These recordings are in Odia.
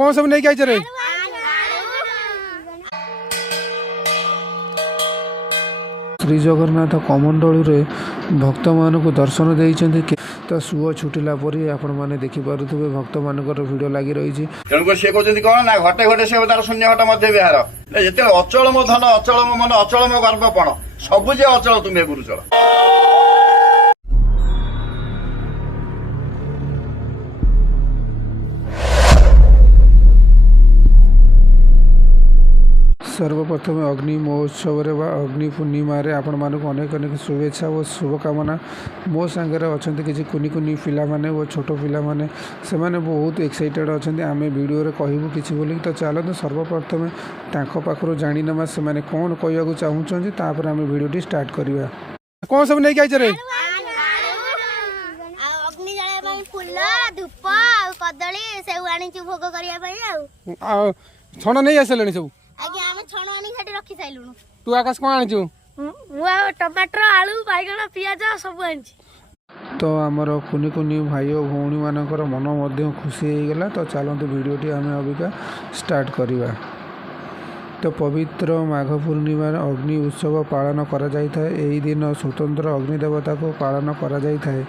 कौन सब नहीं आई रे श्री जगन्नाथ कमंडलू रे भक्त मान को दर्शन देइछन्ति तो सुओ छुटिला परी आपण माने देखि पारुथबे भक्त मानकर वीडियो लागि रही तेणुक सी कहते कौन ना घटे घटे से तार शून्य घट मध्य विहार जिते अचल मो धन अचल मो मन अचल मो गर्भपण सबु जे अचल तुम्हें गुरुचल। सर्वप्रथम अग्नि महोत्सव अग्नि पूर्णिम आपण मानक अनेक अनेक शुभेच्छा और शुभकामना। मो सांगे अच्छा किसी कुनि कुनि पिला माने वो छोट पिला माने से माने बहुत एक्साइटेड अच्छा आम वीडियो कहूँ किसी बोल तो चलते सर्वप्रथम पाखर जाणी नमा से माने कौन कहू चाहूँगी तापर आम वीडियो स्टार्ट करवा। कौन सब नहीं आई रे अग्नि जला फूल धूप कदली से भोग करने छण नहीं आसले सब आगे आमे छण आनी खाटी रखी साइलुनु। तू आकाश कौन आनिचु टमाटर आलू बैगन पियाज सब आनी तो आमर कुनि कुनि भाई और भौणी मानकर मन मध्य खुशी हो गला। तो चलते वीडियोटी आम अबिका स्टार्ट करवा। तो पवित्र माघ पूर्णिमा अग्नि उत्सव पालन करा जाय थाए। एही दिन स्वतंत्र अग्निदेवता को पालन करा जाय थाए।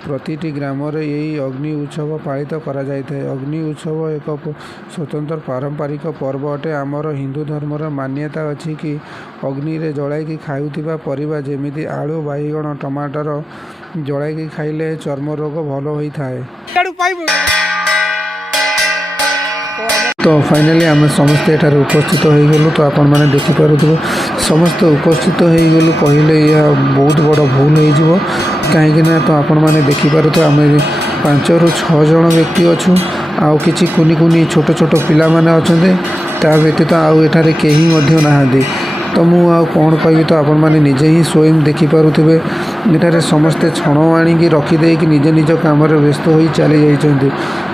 प्रतिटी ग्राम यही अग्नि उत्सव पालित करा जाय थाए। अग्नि उत्सव एक स्वतंत्र पारंपरिक पर्व अटे। आमर हिंदू धर्मर मान्यता अच्छी कि अग्नि रे जलाई खाऊथिबा परिबा जेमिति आलू बैगन टमाटर जलाई खाइले चर्म रोग भल होई थाए। तो फाइनाली आम समस्ते एठार उपस्थित हो गलु। तो आपण मैंने देखिपे समस्त उपस्थित हो गलु कहले यह बहुत बड़ भूल हो कहीं तो आपण मैंने देखिपे आम 5 ରୁ 6 जन व्यक्ति अच्छु आउ किछि कुनि कुनि छोट छोट पिला माने अछन्ते ता व्यतीत आउ एठारे केही मध्य नाहांती। तो मु आ कौन कहि तो आपण मैंने निजे ही स्वयं देखिपे एठारे समस्ते छण आनिकी रखिदे कि निज निज काम व्यस्त हो चली जाइछन्ति।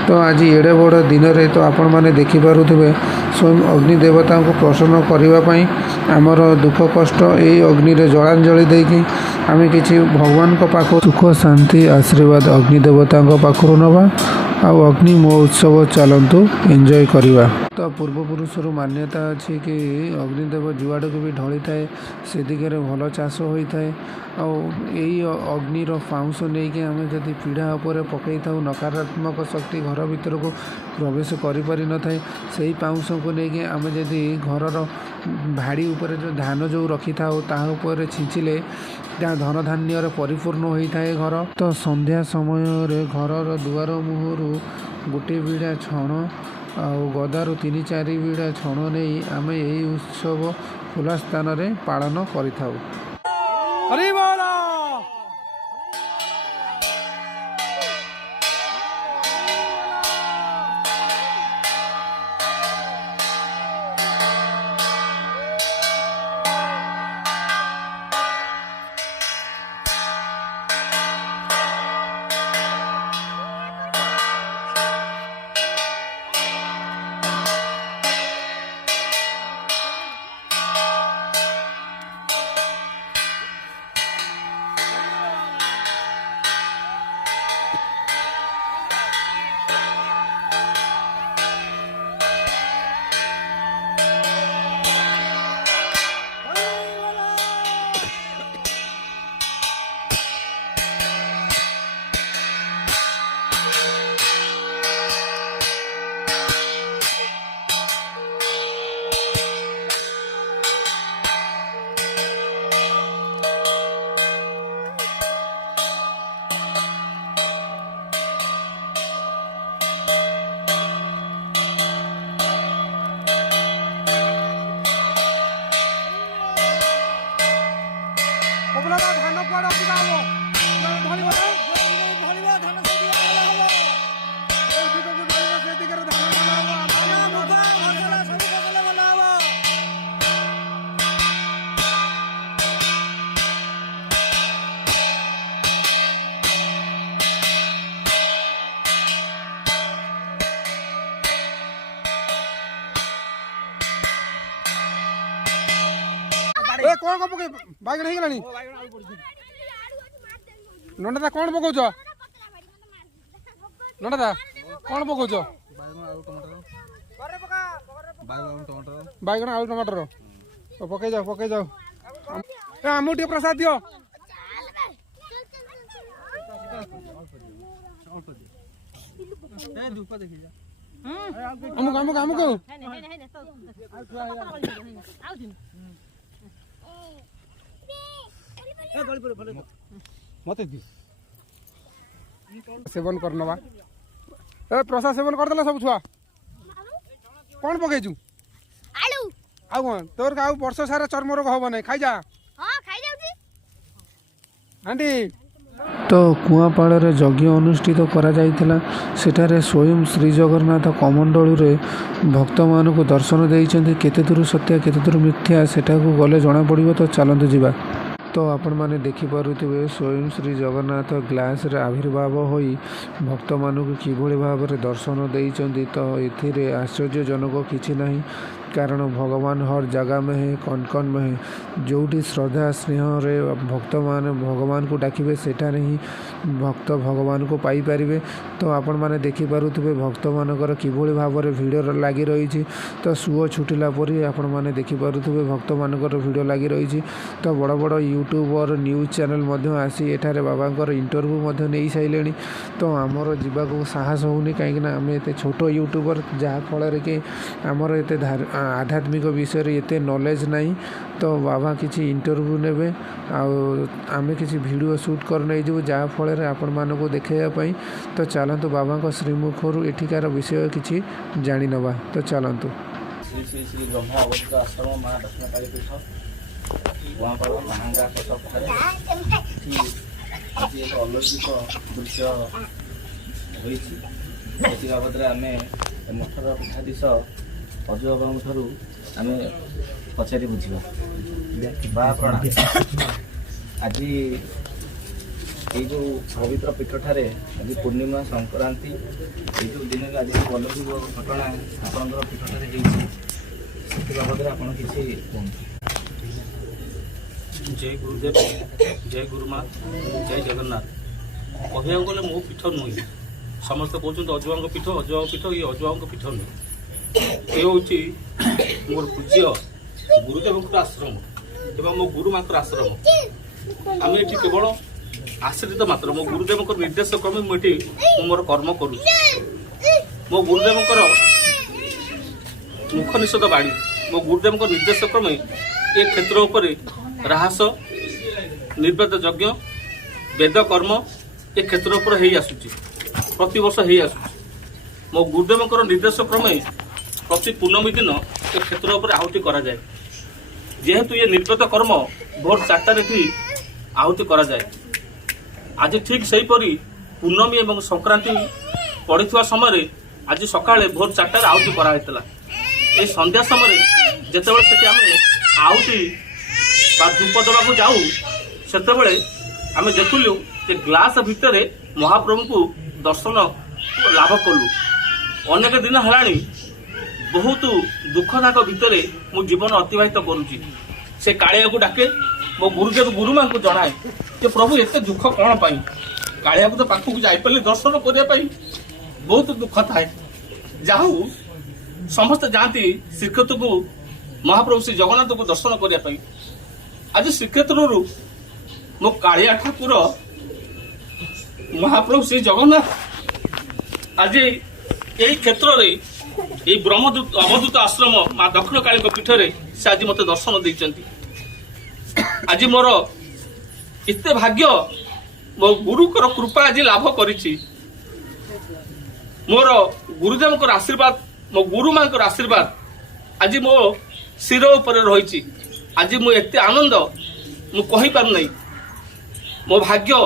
तो आज एड़े बड़ दिन रे तो आपण मैंने देखिपे स्वयं अग्नि देवता को प्रसन्न करने आमर दुख कष्ट यही अग्नि रे जलांजलि देकी आम किसी भगवान को पाख सुख शांति आशीर्वाद अग्नि देवता पाखर नवा आउ अग्नि महोत्सव चलतु एंजॉय करवा। तो पूर्वपुरुषर मान्यता अच्छी कि अग्निदेव जुआड़ को भी ढली थाए से दिगरे भल चाष होता है। यही अग्निर पाउंश नहीं कि आम जदि पीढ़ा उपर पकई था नकारात्मक शक्ति घर भीतर को प्रवेश करि न थाए से पाउंश को लेकिन आम जदि घर भाड़ी उपर जो धान जो रखी था तापर छिंचिले जहाँ धन धान्य परिपूर्ण होता है घर। तो संध्या समय घर दुआर मुहर गोटे बिड़ा छण आउ गदारू 3-4 बिड़ा छण नहीं आम यही उत्सव खुला स्थान रे पालन करिथाउ। कौन को पके बैगन हे गलानी नंदा कौन पकोछ नंदा कौन पकोछ ବାଇଗଣ ଆଳୁ ଟମାଟର ପକେଇ ଯାଉ ଆମକୁ ଟିକେ ପ୍ରସାଦ ଦିଅ। ଆମକୁ ମତେ ସେବନ କରିନବା ପ୍ରସାଦ ସେବନ କରିଦେଲା ସବୁ ଛୁଆ। କଣ ପକେଇଛୁ? ଆଳୁ। ଆଉ କଣ ତୋର ଆଉ ବର୍ଷ ସାରା ଚର୍ମ ରୋଗ ହବ ନାହିଁ। ଖାଇଯା। ହଁ ଖାଇ ଯାଉଛି। ଆଣ୍ଟି ତ କୁଆଁପାଳରେ ଯଜ୍ଞ ଅନୁଷ୍ଠିତ କରାଯାଇଥିଲା। ସେଠାରେ ସ୍ୱୟଂ ଶ୍ରୀ ଜଗନ୍ନାଥ କମଣ୍ଡଳୁରେ ଭକ୍ତମାନଙ୍କୁ ଦର୍ଶନ ଦେଇଛନ୍ତି। କେତେ ଦୂର ସତ୍ୟ କେତେ ଦୂର ମିଥ୍ୟା ସେଠାକୁ ଗଲେ ଜଣାପଡ଼ିବ। ତ ଚାଲନ୍ତୁ ଯିବା। ତ ଆପଣମାନେ ଦେଖିପାରୁଥିବେ ସ୍ୱୟଂ ଶ୍ରୀ ଜଗନ୍ନାଥ ଗ୍ଲାସରେ ଆବିର୍ଭାବ ହୋଇ ଭକ୍ତମାନଙ୍କୁ କିଭଳି ଭାବରେ ଦର୍ଶନ ଦେଇଛନ୍ତି। ତ ଏଥିରେ ଆଶ୍ଚର୍ଯ୍ୟଜନକ କିଛି ନାହିଁ, କାରଣ ଭଗବାନ ହର ଜାଗା ମେ ହେ କନ କନ ମେ ହେ। ଯେଉଁଠି ଶ୍ରଦ୍ଧା ସ୍ନେହରେ ଭକ୍ତମାନେ ଭଗବାନଙ୍କୁ ଡାକିବେ ସେଠାରେ ହିଁ ଭକ୍ତ ଭଗବାନଙ୍କୁ ପାଇପାରିବେ। ତ ଆପଣମାନେ ଦେଖିପାରୁଥିବେ ଭକ୍ତମାନଙ୍କର କିଭଳି ଭାବରେ ଭିଡ଼ ଲାଗି ରହିଛି। ତ ସୁଅ ଛୁଟିଲା ପରି ଆପଣମାନେ ଦେଖିପାରୁଥିବେ ଭକ୍ତମାନଙ୍କର ଭିଡ଼ ଲାଗି ରହିଛି। ତ ବଡ଼ ବଡ଼ ୟୁଟ୍ୟୁବର ନ୍ୟୁଜ୍ ଚ୍ୟାନେଲ୍ ମଧ୍ୟ ଆସି ଏଠାରେ ବାବାଙ୍କର ଇଣ୍ଟରଭ୍ୟୁ ମଧ୍ୟ ନେଇସାରିଲେଣି। ତ ଆମର ଯିବାକୁ ସାହସ ହେଉନି, କାହିଁକିନା ଆମେ ଏତେ ଛୋଟ ୟୁଟ୍ୟୁବର, ଯାହାଫଳରେ କି ଆମର ଏତେ ଆଧ୍ୟାତ୍ମିକ ବିଷୟରେ ଏତେ ନଲେଜ ନାହିଁ। ତ ବାବା କିଛି ଇଣ୍ଟରଭ୍ୟୁ ନେବେ, ଆଉ ଆମେ କିଛି ଭିଡ଼ିଓ ସୁଟ୍ କରି ନେଇଯିବୁ ଯାହାଫଳରେ ଆପଣମାନଙ୍କୁ ଦେଖାଇବା ପାଇଁ। ତ ଚାଲନ୍ତୁ ବାବାଙ୍କ ଶ୍ରୀମୁଖରୁ ଏଠିକାର ବିଷୟ କିଛି ଜାଣିନେବା। ତ ଚାଲନ୍ତୁ। ଶ୍ରୀ ଶ୍ରୀ ଶ୍ରୀ ବ୍ରହ୍ମ ଅବସ୍ଥିତ ଆଶ୍ରମ ମା ଦକ୍ଷିଣକାଳୀ ପୀଠ କୁଆଁପାଳ ମାହାଙ୍ଗା କଟକଠାରେ ଆଜି ଏକ ଅଲୌକିକ ଦୃଶ୍ୟ ହୋଇଛି। ସେଥି ବାବଦରେ ଆମେ ମଠର ପୀଠାଧୀଶ ଅଜୟ ବାବୁଙ୍କ ଠାରୁ ଆମେ ପଚାରି ବୁଝିବା। ବା ପ୍ରଣାମ। ଆଜି ଏଇ ଯେଉଁ ପବିତ୍ର ପୀଠଠାରେ ଆଜି ପୂର୍ଣ୍ଣିମା ସଂକ୍ରାନ୍ତି, ଏଇ ଯେଉଁ ଦିନରେ ଆଜି ଅଲୌକିକ ଘଟଣା ଆପଣଙ୍କର ପୀଠଠାରେ ହେଇଛି, ସେଥି ବାବଦରେ ଆପଣ କିଛି କୁହନ୍ତୁ। ଜୟ ଗୁରୁଦେବ, ଜୟ ଗୁରୁମା, ଜୟ ଜଗନ୍ନାଥ। କହିବାକୁ ଗଲେ ମୋ ପୀଠ ନୁହେଁ। ସମସ୍ତେ କହୁଛନ୍ତି ଅଜୁଆଙ୍କ ପୀଠ, ଅଜୁଆଙ୍କ ପୀଠ। ଇଏ ଅଜୁଆଙ୍କ ପୀଠ ନୁହେଁ। ଏ ହେଉଛି ମୋର ପୂଜ୍ୟ ଗୁରୁଦେବଙ୍କର ଆଶ୍ରମ ଏବଂ ମୋ ଗୁରୁମାଙ୍କର ଆଶ୍ରମ। ଆମେ ଏଠି କେବଳ ଆଶ୍ରିତ ମାତ୍ର। ମୋ ଗୁରୁଦେବଙ୍କ ନିର୍ଦ୍ଦେଶ କ୍ରମେ ମୁଁ ଏଠି ମୋର କର୍ମ କରୁଛି। ମୋ ଗୁରୁଦେବଙ୍କର ମୁଖ ନିଷେଧ ବାଣୀ, ମୋ ଗୁରୁଦେବଙ୍କ ନିର୍ଦ୍ଦେଶ କ୍ରମେ ଏ କ୍ଷେତ୍ର ଉପରେ ରାହାସ, ନିର୍ବେଦ ଯଜ୍ଞ, ବେଦ କର୍ମ ଏ କ୍ଷେତ୍ର ଉପରେ ହେଇ ଆସୁଛି, ପ୍ରତିବର୍ଷ ହେଇ ଆସୁଛି। ମୋ ଗୁରୁଦେବଙ୍କର ନିର୍ଦ୍ଦେଶ କ୍ରମେ ପ୍ରତି ପୂର୍ଣ୍ଣମୀ ଦିନ ଏ କ୍ଷେତ୍ର ଉପରେ ଆହୁତି କରାଯାଏ। ଯେହେତୁ ଏ ନିର୍ବେଦ କର୍ମ ଭୋର 4ଟାରେ ଏଠି ଆହୁତି କରାଯାଏ। ଆଜି ଠିକ୍ ସେହିପରି ପୂର୍ଣ୍ଣମୀ ଏବଂ ସଂକ୍ରାନ୍ତି ପଡ଼ିଥିବା ସମୟରେ ଆଜି ସକାଳେ ଭୋର 4ଟାରେ ଆହୁତି କରାହେଇଥିଲା। এই ସନ୍ଧ୍ୟା ସମୟରେ ଯେତେବେଳେ ସେଠି ଆମେ ଆହୁତି ବା ଧୂପ ଦେବାକୁ ଯାଉ, ସେତେବେଳେ ଆମେ ଦେଖିଲୁ ଯେ ଗ୍ଲାସ ଭିତରେ ମହାପ୍ରଭୁଙ୍କୁ ଦର୍ଶନ ଲାଭ କଲୁ। ଅନେକ ଦିନ ହେଲାଣି ବହୁତ ଦୁଃଖଦାୟକ ଭିତରେ ମୁଁ ଜୀବନ ଅତିବାହିତ କରୁଛି। ସେ କାଳିଆକୁ ଡାକେ, ମୋ ଗୁରୁଦେବ ଗୁରୁମାଙ୍କୁ ଜଣାଏ ଯେ ପ୍ରଭୁ ଏତେ ଦୁଃଖ କ'ଣ ପାଇଁ। କାଳିଆକୁ ତ ପାଖକୁ ଯାଇପାରିଲେ ଦର୍ଶନ କରିବା ପାଇଁ ବହୁତ ଦୁଃଖ ଥାଏ। ଯାହା ହଉ ସମସ୍ତେ ଯାଆନ୍ତି ଶ୍ରୀକ୍ଷେତ୍ରକୁ, ମହାପ୍ରଭୁ ଶ୍ରୀ ଜଗନ୍ନାଥଙ୍କୁ ଦର୍ଶନ କରିବା ପାଇଁ। ଆଜି ଶ୍ରୀକ୍ଷେତ୍ରରୁ ମୋ କାଳିଆ ଠାକୁର ମହାପ୍ରଭୁ ଶ୍ରୀ ଜଗନ୍ନାଥ ଆଜି ଏହି କ୍ଷେତ୍ରରେ, এই ବ୍ରହ୍ମଦୂତ ଅବଧୂତ ଆଶ୍ରମ ମା ଦକ୍ଷିଣକାଳୀଙ୍କ ପୀଠରେ ସେ ଆଜି ମୋତେ ଦର୍ଶନ ଦେଇଛନ୍ତି। ଆଜି ମୋର ଏତେ ଭାଗ୍ୟ, ମୋ ଗୁରୁଙ୍କର କୃପା ଆଜି ଲାଭ କରିଛି। ମୋର ଗୁରୁଦେବଙ୍କର ଆଶୀର୍ବାଦ, ମୋ ଗୁରୁମାଙ୍କର ଆଶୀର୍ବାଦ ଆଜି ମୋ ଶିର ଉପରେ ରହିଛି। ଆଜି ମୁଁ ଏତେ ଆନନ୍ଦ ମୁଁ କହିପାରୁନାହିଁ। ମୋ ଭାଗ୍ୟ,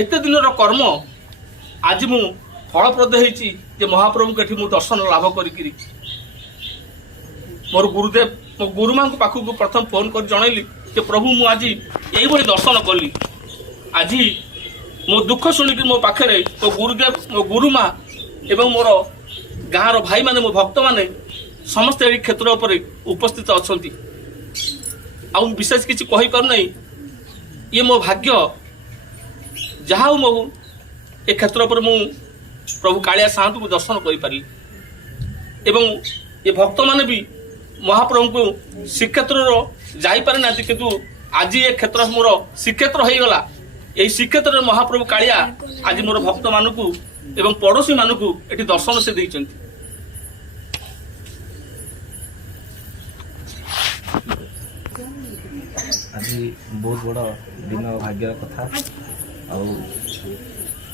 ଏତେ ଦିନର କର୍ମ ଆଜି ମୁଁ ଫଳପ୍ରଦ ହେଇଛି ଯେ ମହାପ୍ରଭୁଙ୍କୁ ଏଠି ମୁଁ ଦର୍ଶନ ଲାଭ କରିକିରି ମୋର ଗୁରୁଦେବ, ମୋ ଗୁରୁମାଙ୍କ ପାଖକୁ ପ୍ରଥମ ଫୋନ କରି ଜଣାଇଲି ଯେ ପ୍ରଭୁ ମୁଁ ଆଜି ଏଇଭଳି ଦର୍ଶନ କଲି। ଆଜି ମୋ ଦୁଃଖ ଶୁଣିକି ମୋ ପାଖରେ ମୋ ଗୁରୁଦେବ, ମୋ ଗୁରୁମା ଏବଂ ମୋର ଗାଁର ଭାଇମାନେ, ମୋ ଭକ୍ତମାନେ ସମସ୍ତେ ଏହି କ୍ଷେତ୍ର ଉପରେ ଉପସ୍ଥିତ ଅଛନ୍ତି। ଆଉ ବିଶେଷ କିଛି କହିପାରୁନାହିଁ। ଇଏ ମୋ ଭାଗ୍ୟ। ଯାହା ହଉ ମୋ ଏ କ୍ଷେତ୍ର ଉପରେ ମୁଁ ପ୍ରଭୁ କାଳିଆ ସାଆନ୍ତଙ୍କୁ ଦର୍ଶନ କରିପାରିଲି। ଏବଂ ଏ ଭକ୍ତମାନେ ବି ମହାପ୍ରଭୁଙ୍କୁ ଶ୍ରୀକ୍ଷେତ୍ରର ଯାଇପାରି ନାହାନ୍ତି, କିନ୍ତୁ ଆଜି ଏ କ୍ଷେତ୍ର ମୋର ଶ୍ରୀକ୍ଷେତ୍ର ହେଇଗଲା। ଏହି ଶ୍ରୀକ୍ଷେତ୍ରରେ ମହାପ୍ରଭୁ କାଳିଆ ଆଜି ମୋର ଭକ୍ତମାନଙ୍କୁ ଏବଂ ପଡ଼ୋଶୀ ମାନଙ୍କୁ ଏଠି ଦର୍ଶନ ସେ ଦେଇଛନ୍ତି। ଆଜି ବହୁତ ବଡ଼ ଦିନ ଭାଗ୍ୟର କଥା। ଆଉ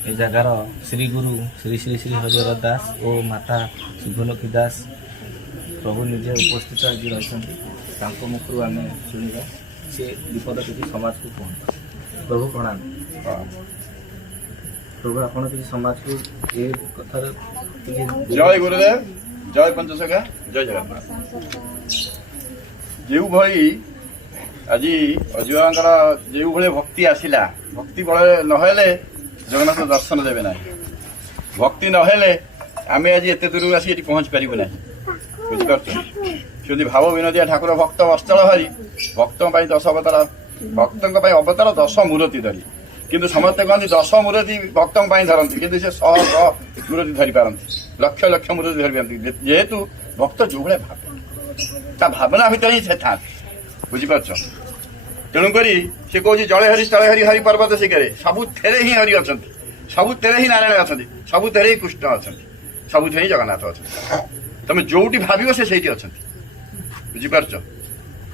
ଏ ଜାଗାର ଶ୍ରୀ ଗୁରୁ ଶ୍ରୀ ଶ୍ରୀ ଶ୍ରୀ ହରିହର ଦାସ ଓ ମାତା ଶୁଭଲକ୍ଷ୍ମୀ ଦାସ ପ୍ରଭୁ ନିଜେ ଉପସ୍ଥିତ ଆଜି ରହିଛନ୍ତି। ତାଙ୍କ ମୁଖରୁ ଆମେ ଶୁଣିବା ସେ ବିପଦ କିଛି ସମାଜକୁ କୁହନ୍ତୁ। ପ୍ରଭୁ ପ୍ରଣାମ। ପ୍ରଭୁ ଆପଣ କିଛି ସମାଜକୁ ଏ କଥାର କିଛି ଜୟ ଗୁରୁଦେବ, ଜୟ ପଞ୍ଚସଖା, ଜୟ ଜଗନ୍ନାଥ। ଯେଉଁଭଳି ଆଜି ଅଜୁଆଙ୍କର ଯେଉଁଭଳି ଭକ୍ତି ଆସିଲା, ଭକ୍ତି ବଳ ନହେଲେ ଜଗନ୍ନାଥ ଦର୍ଶନ ଦେବେ ନାହିଁ। ଭକ୍ତି ନହେଲେ ଆମେ ଆଜି ଏତେ ଦୂରକୁ ଆସି ଏଠି ପହଞ୍ଚି ପାରିବୁ ନାହିଁ। ବୁଝିପାରୁଛ? ଯଦି ଭାବ ବିନୋଦିଆ ଠାକୁର ଭକ୍ତ ଅସ୍ଥଳ ହରି, ଭକ୍ତଙ୍କ ପାଇଁ 10 ଅବତାର, ଭକ୍ତଙ୍କ ପାଇଁ ଅବତାର 10 ମୂରତି ଧରି। କିନ୍ତୁ ସମସ୍ତେ କହନ୍ତି 10 ମୂରତି ଭକ୍ତଙ୍କ ପାଇଁ ଧରନ୍ତି, କିନ୍ତୁ ସେ 100 ମୂରତି ଧରିପାରନ୍ତି, ଲକ୍ଷ ଲକ୍ଷ ମୂରତି ଧରିପାରନ୍ତି। ଯେହେତୁ ଭକ୍ତ ଯେଉଁଭଳିଆ ଭାବେ, ତା ଭାବନା ଭିତରେ ହିଁ ସେ ଥାନ୍ତି। ବୁଝିପାରୁଛ? ତେଣୁକରି ସେ କହୁଛି ଜଳେ ହରି ସ୍ଥଳେ ହରି, ହରି ପର୍ବତ ଶିଖରେ। ସବୁଥିରେ ହିଁ ହରି ଅଛନ୍ତି, ସବୁଥିରେ ହିଁ ନାରାୟଣ ଅଛନ୍ତି, ସବୁଥିରେ ହିଁ କୃଷ୍ଣ ଅଛନ୍ତି, ସବୁଥିରେ ହିଁ ଜଗନ୍ନାଥ ଅଛନ୍ତି। ତମେ ଯୋଉଠି ଭାବିବ ସେ ସେଇଠି ଅଛନ୍ତି। ବୁଝିପାରୁଛ?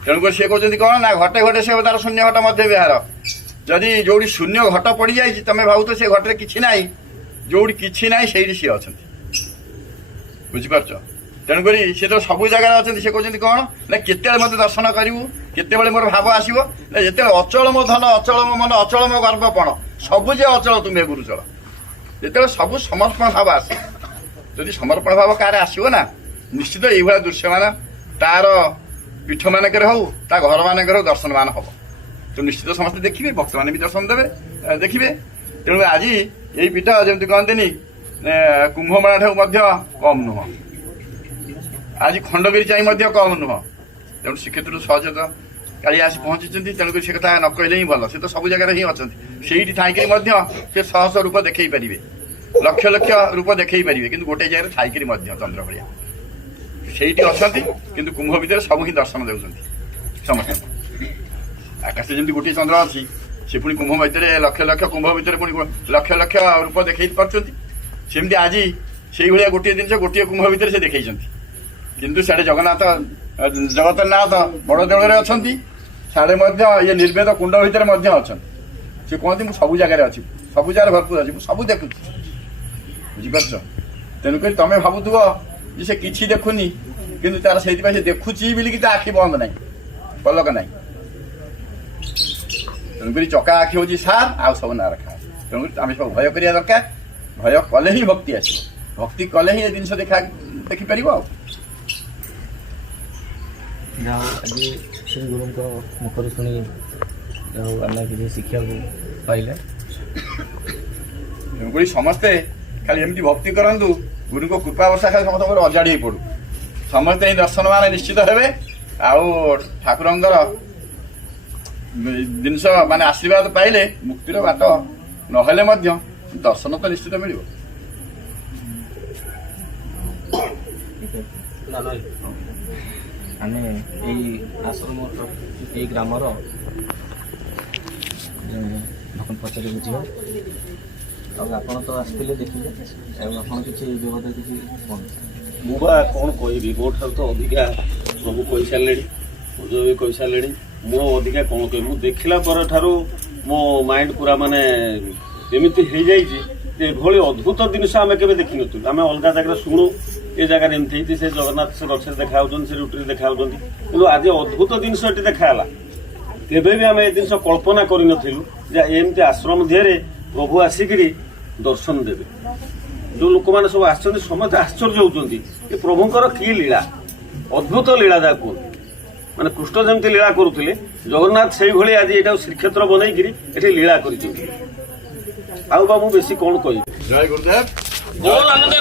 ତେଣୁକରି ସେ କହୁଛନ୍ତି କଣ ନା ଘଟେ ଘଟେ ସେ ତାର ଶୂନ୍ୟ ଘଟ ମଧ୍ୟ ବିହାର। ଯଦି ଯୋଉଠି ଶୂନ୍ୟ ଘଟ ପଡିଯାଇଛି ତମେ ଭାବୁଛ ସେ ଘଟରେ କିଛି ନାହିଁ, ଯୋଉଠି କିଛି ନାହିଁ ସେଇଠି ସିଏ ଅଛନ୍ତି। ବୁଝିପାରୁଛ? ତେଣୁକରି ସେ ତ ସବୁ ଜାଗାରେ ଅଛନ୍ତି। ସେ କହୁଛନ୍ତି କଣ ନା କେତେବେଳେ ମତେ ଦର୍ଶନ କରିବୁ, କେତେବେଳେ ମୋର ଭାବ ଆସିବ ନା ଯେତେବେଳେ ଅଚଳ ମୋ ଧନ, ଅଚଳ ମୋ ମନ, ଅଚଳ ମୋ ଗର୍ଭପଣ, ସବୁ ଯେ ଅଚଳ ତୁମେ ଗୁରୁଚଳ। ଯେତେବେଳେ ସବୁ ସମର୍ପଣ ଭାବ ଆସେ, ଯଦି ସମର୍ପଣ ଭାବ କାହାର ଆସିବ ନା, ନିଶ୍ଚିତ ଏଇଭଳିଆ ଦୃଶ୍ୟମାନ ତାର ପୀଠ ମାନଙ୍କରେ ହଉ, ତା ଘର ମାନଙ୍କରେ ହଉ ଦର୍ଶନମାନ ହବ। ତ ନିଶ୍ଚିତ ସମସ୍ତେ ଦେଖିବେ, ଭକ୍ତମାନେ ବି ଦର୍ଶନ ଦେବେ, ଦେଖିବେ। ତେଣୁ ଆଜି ଏଇ ପୀଠ ଯେମିତି କହନ୍ତିନି କୁମ୍ଭମେଳା ଠାରୁ ମଧ୍ୟ କମ୍ ନୁହଁ, ଆଜି ଖଣ୍ଡଗିରି ଚାହିଁ ମଧ୍ୟ କମ୍ ନୁହଁ। ତେଣୁ ଶ୍ରୀକ୍ଷେତ୍ରରୁ ସହଜ କାଳିଆ ଆସି ପହଞ୍ଚିଛନ୍ତି। ତେଣୁକରି ସେ କଥା ନ କହିଲେ ହିଁ ଭଲ। ସେ ତ ସବୁ ଜାଗାରେ ହିଁ ଅଛନ୍ତି। ସେଇଠି ଥାଇକରି ମଧ୍ୟ ସେ 100 ରୂପ ଦେଖେଇ ପାରିବେ, ଲକ୍ଷ ଲକ୍ଷ ରୂପ ଦେଖେଇ ପାରିବେ, କିନ୍ତୁ ଗୋଟେ ଜାଗାରେ ଥାଇକରି ମଧ୍ୟ ଚନ୍ଦ୍ର ଭଳିଆ ସେଇଠି ଅଛନ୍ତି। କିନ୍ତୁ କୁମ୍ଭ ଭିତରେ ସବୁ ହିଁ ଦର୍ଶନ ଦେଉଛନ୍ତି ସମସ୍ତଙ୍କୁ। ଆକାଶରେ ଯେମିତି ଗୋଟିଏ ଚନ୍ଦ୍ର ଅଛି, ସେ ପୁଣି କୁମ୍ଭ ଭିତରେ ଲକ୍ଷ ଲକ୍ଷ, କୁମ୍ଭ ଭିତରେ ପୁଣି ଲକ୍ଷ ଲକ୍ଷ ରୂପ ଦେଖେଇ ପାରୁଛନ୍ତି। ସେମିତି ଆଜି ସେଇଭଳିଆ ଗୋଟିଏ ଜିନିଷ ଗୋଟିଏ କୁମ୍ଭ ଭିତରେ ସେ ଦେଖେଇଛନ୍ତି। କିନ୍ତୁ ସିଆଡ଼େ ଜଗନ୍ନାଥ ଜଗତରନାଥ ବଡ଼ ଦେଉଳରେ ଅଛନ୍ତି, ସିଆଡ଼େ ମଧ୍ୟ ଇଏ ନିର୍ବେଦ କୁଣ୍ଡ ଭିତରେ ମଧ୍ୟ ଅଛନ୍ତି। ସେ କୁହନ୍ତି ମୁଁ ସବୁ ଜାଗାରେ ଅଛି, ସବୁ ଜାଗାରେ ଭରପୁର ଅଛି, ମୁଁ ସବୁ ଦେଖୁଛି। ବୁଝିପାରୁଛ? ତେଣୁକରି ତମେ ଭାବୁଥିବ ଯେ ସେ କିଛି ଦେଖୁନି, କିନ୍ତୁ ତାର ସେଇଥିପାଇଁ ସେ ଦେଖୁଛି ବୋଲିକି ତା ଆଖି ବନ୍ଦ ନାହିଁ, ପଲକ ନାହିଁ। ତେଣୁକରି ଚକା ଆଖି ହଉଛି ସାର, ଆଉ ସବୁ ନାଁ ରଖା। ତେଣୁକରି ଆମେ ସବୁ ଭୟ କରିବା ଦରକାର। ଭୟ କଲେ ହିଁ ଭକ୍ତି ଆସିବ, ଭକ୍ତି କଲେ ହିଁ ଏ ଜିନିଷ ଦେଖିପାରିବ। ଆଉ ଯାହା ହଉ ଆଜି ଶ୍ରୀ ଗୁରୁଙ୍କ ମୁଖରୁ ଶୁଣି ଯାହା ହଉ ଆମେ କିଛି ଶିଖିବାକୁ ପାଇଲେ। ତେଣୁକରି ସମସ୍ତେ ଖାଲି ଏମିତି ଭକ୍ତି କରନ୍ତୁ, ଗୁରୁଙ୍କ କୃପା ବର୍ଷା ଖାଲି ସମସ୍ତଙ୍କର ଅଜାଡ଼ି ହେଇ ପଡୁ, ସମସ୍ତେ ହିଁ ଦର୍ଶନ ମାନ ନିଶ୍ଚିତ ହେବେ। ଆଉ ଠାକୁରଙ୍କର ଜିନିଷ ମାନେ ଆଶୀର୍ବାଦ ପାଇଲେ ମୁକ୍ତିର ବାଟ ନହେଲେ ମଧ୍ୟ ଦର୍ଶନ ତ ନିଶ୍ଚିତ ମିଳିବ। ଆମେ ଏଇ ଆଶ୍ରମ ଏଇ ଗ୍ରାମର ପଚାରି ବୁଝିବା। ଆଉ ଆପଣ ତ ଆସିଥିଲେ ଦେଖିଲେ, ଆଉ ଆପଣ କିଛି ବ୍ୟବହାର କିଛି କୁହନ୍ତୁ। ମୁଁ ବା କ'ଣ କହିବି, ମୋ ଠାରୁ ତ ଅଧିକା ସବୁ କହିସାରିଲେଣି, ପୂଜା ବି କହିସାରିଲେଣି। ମୁଁ ଅଧିକା କ'ଣ କହିବି, ମୁଁ ଦେଖିଲା ପରେ ଠାରୁ ମୋ ମାଇଣ୍ଡ ପୁରା ମାନେ ଏମିତି ହେଇଯାଇଛି ଯେ ଏଭଳି ଅଦ୍ଭୁତ ଜିନିଷ ଆମେ କେବେ ଦେଖିନଥିଲୁ। ଆମେ ଅଲଗା ଜାଗାରେ ଶୁଣୁ ଏ ଜାଗାରେ ଏମିତି ହେଇଛି, ସେ ଜଗନ୍ନାଥ ସେ ଗଛରେ ଦେଖା ହେଉଛନ୍ତି, ସେ ରୁଟିରେ ଦେଖା ହେଉଛନ୍ତି, କିନ୍ତୁ ଆଜି ଅଦ୍ଭୁତ ଜିନିଷ ଏଠି ଦେଖା ହେଲା। କେବେ ବି ଆମେ ଏ ଜିନିଷ କଳ୍ପନା କରିନଥିଲୁ ଯେ ଏମିତି ଆଶ୍ରମ ଧିଅରେ ପ୍ରଭୁ ଆସିକିରି ଦର୍ଶନ ଦେବେ। ଯୋଉ ଲୋକମାନେ ସବୁ ଆସିଛନ୍ତି ସମସ୍ତେ ଆଶ୍ଚର୍ଯ୍ୟ ହଉଛନ୍ତି ଏ ପ୍ରଭୁଙ୍କର କି ଲୀଳା, ଅଦ୍ଭୁତ ଲୀଳା ଯାହା କୁହନ୍ତି। ମାନେ କୃଷ୍ଣ ଯେମିତି ଲୀଳା କରୁଥିଲେ, ଜଗନ୍ନାଥ ସେଇଭଳି ଆଜି ଏଇଟାକୁ ଶ୍ରୀକ୍ଷେତ୍ର ବନେଇକିରି ଏଠି ଲୀଳା କରିଛନ୍ତି। ଆଉ ବା ମୁଁ ବେଶୀ କ'ଣ କହିବି। ଜୟ ଗୁରୁଦେବ। ବୋଲ ଆନନ୍ଦ